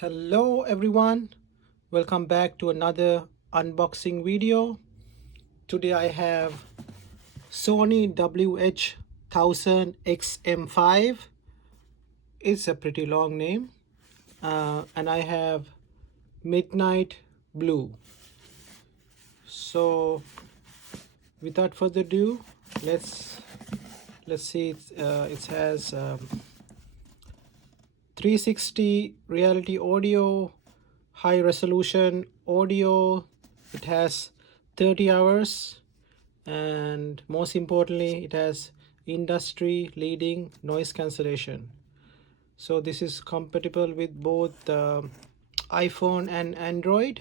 Hello everyone, welcome back to another unboxing video. Today I have Sony WH-1000XM5. It's a pretty long name. And I have Midnight Blue. So without further ado, let's see. It has 360 reality audio, high resolution audio. It has 30 hours, and most importantly it has industry leading noise cancellation. So this is compatible with both iPhone and Android,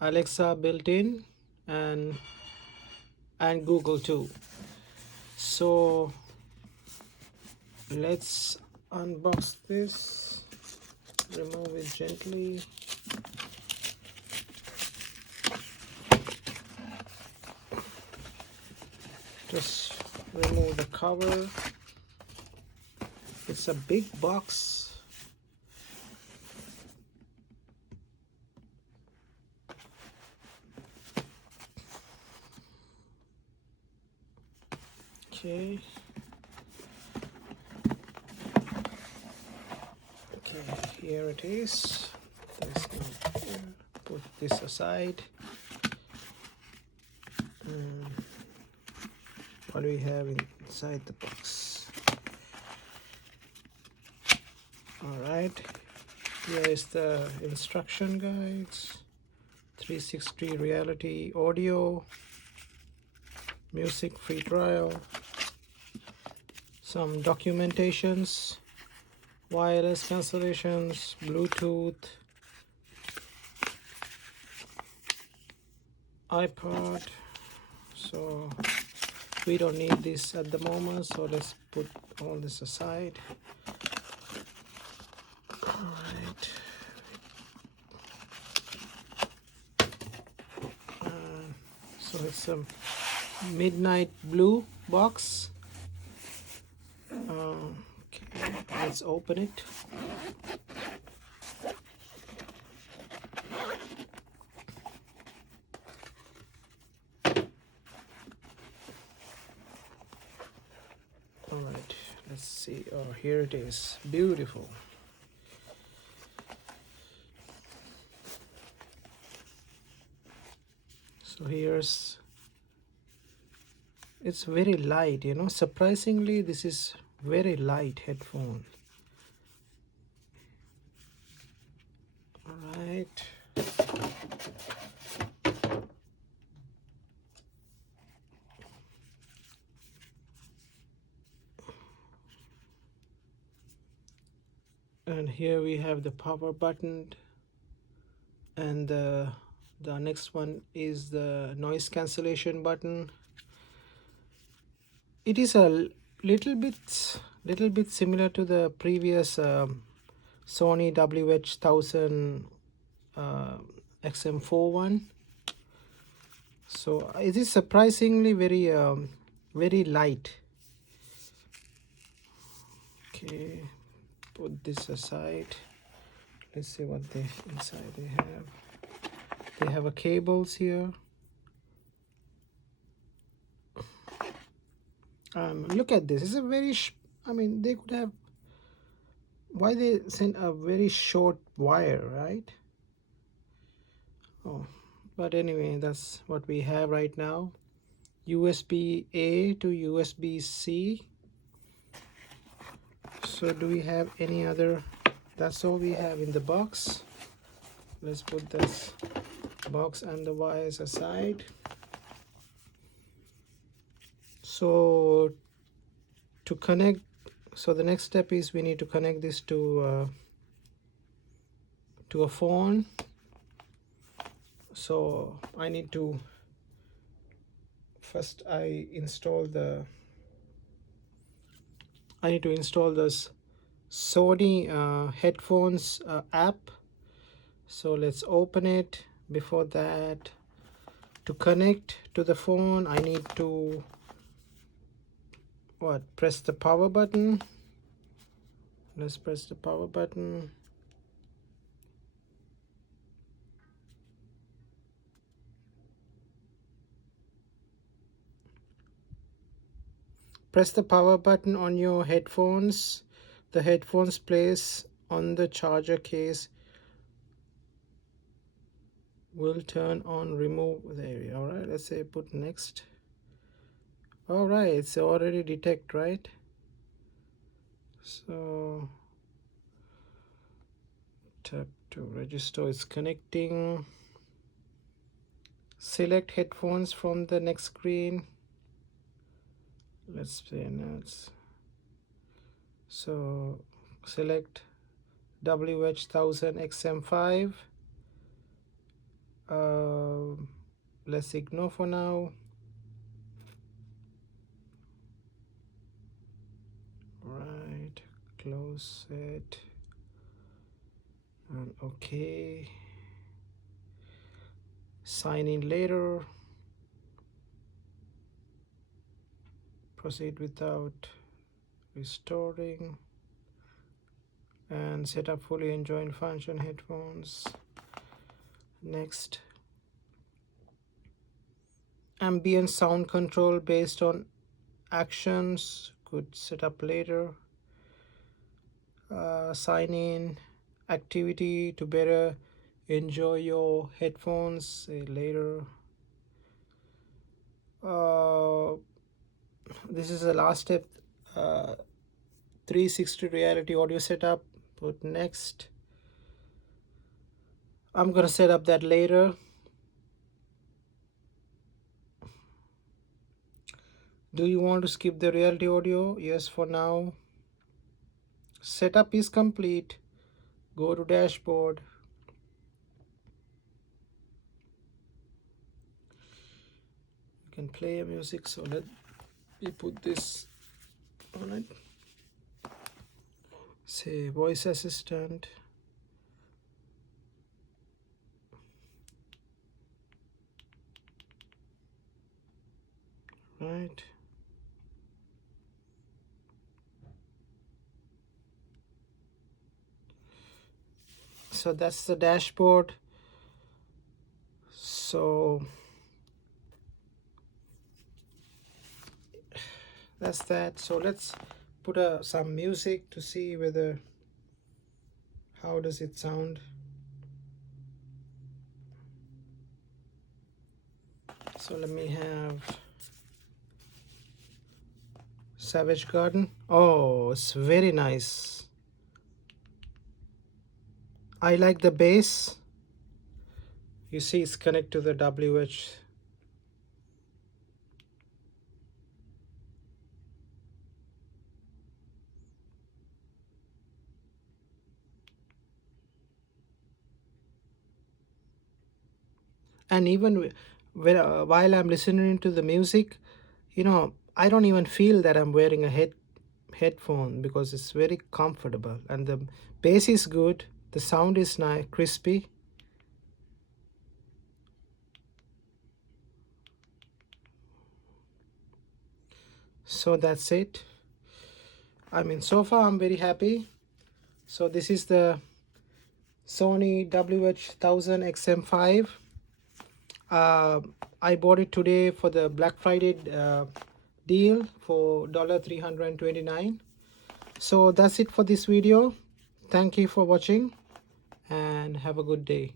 Alexa built in, and Google too. So let's unbox this, remove it gently. Just remove the cover. It's a big box. Okay. Here it is. Put this aside. What do we have inside the box? All right. Here is the instruction guides. 360 reality audio, music free trial, some documentations, wireless cancellations, Bluetooth, iPod. So we don't need this at the moment, so let's put all this aside. All right. So it's a midnight blue box. Okay, let's open it. All right, let's see. Oh, here it is. Beautiful. So it's very light, surprisingly this is very light headphone. All right. And here we have the power button, and the next one is the noise cancellation button. It is a little bit similar to the previous Sony WH-1000XM4 one. So it is surprisingly very light. Okay, put this aside. Let's see what inside they have. They have a cables here. Look at this. It's a very they could have, why they sent a very short wire, right? Oh, but anyway, that's what we have right now. USB A to USB C. So do we have any other? That's all we have in the box. Let's put this box and the wires aside. So to connect, so the next step is we need to connect this to a phone. So I need to first install this Sony headphones app. So let's open it. Before that, to connect to the phone, I need to press the power button. Let's press the power button. press the power button on your headphones. The headphones place on the charger case will turn on. Remove the area. All right, let's say put next. All right, it's already detect, right? So tap to register. It's connecting. Select headphones from the next screen. Let's say next. So select WH-1000XM5. Let's ignore for now. Right, close it and okay. Sign in later. Proceed without restoring and set up fully enjoying function headphones. Next. Ambient sound control based on actions, could set up later. Sign in activity to better enjoy your headphones, say later. This is the last step. 360 reality audio setup, put next. I'm gonna set up that later. Do you want to skip the reality audio? Yes, for now. Setup is complete. Go to dashboard. You can play music, so let me put this on it. Say voice assistant. Right. So that's the dashboard. So that's that. So let's put some music to see whether how does it sound. So let me have Savage Garden. Oh, it's very nice. I like the bass. You see it's connected to the WH. And even while I'm listening to the music, you know, I don't even feel that I'm wearing a headphone because it's very comfortable and the bass is good. The sound is nice, crispy. So that's it. I mean, so far I'm very happy. So this is the Sony WH-1000XM5. I bought it today for the Black Friday deal for $329. So that's it for this video. Thank you for watching and have a good day.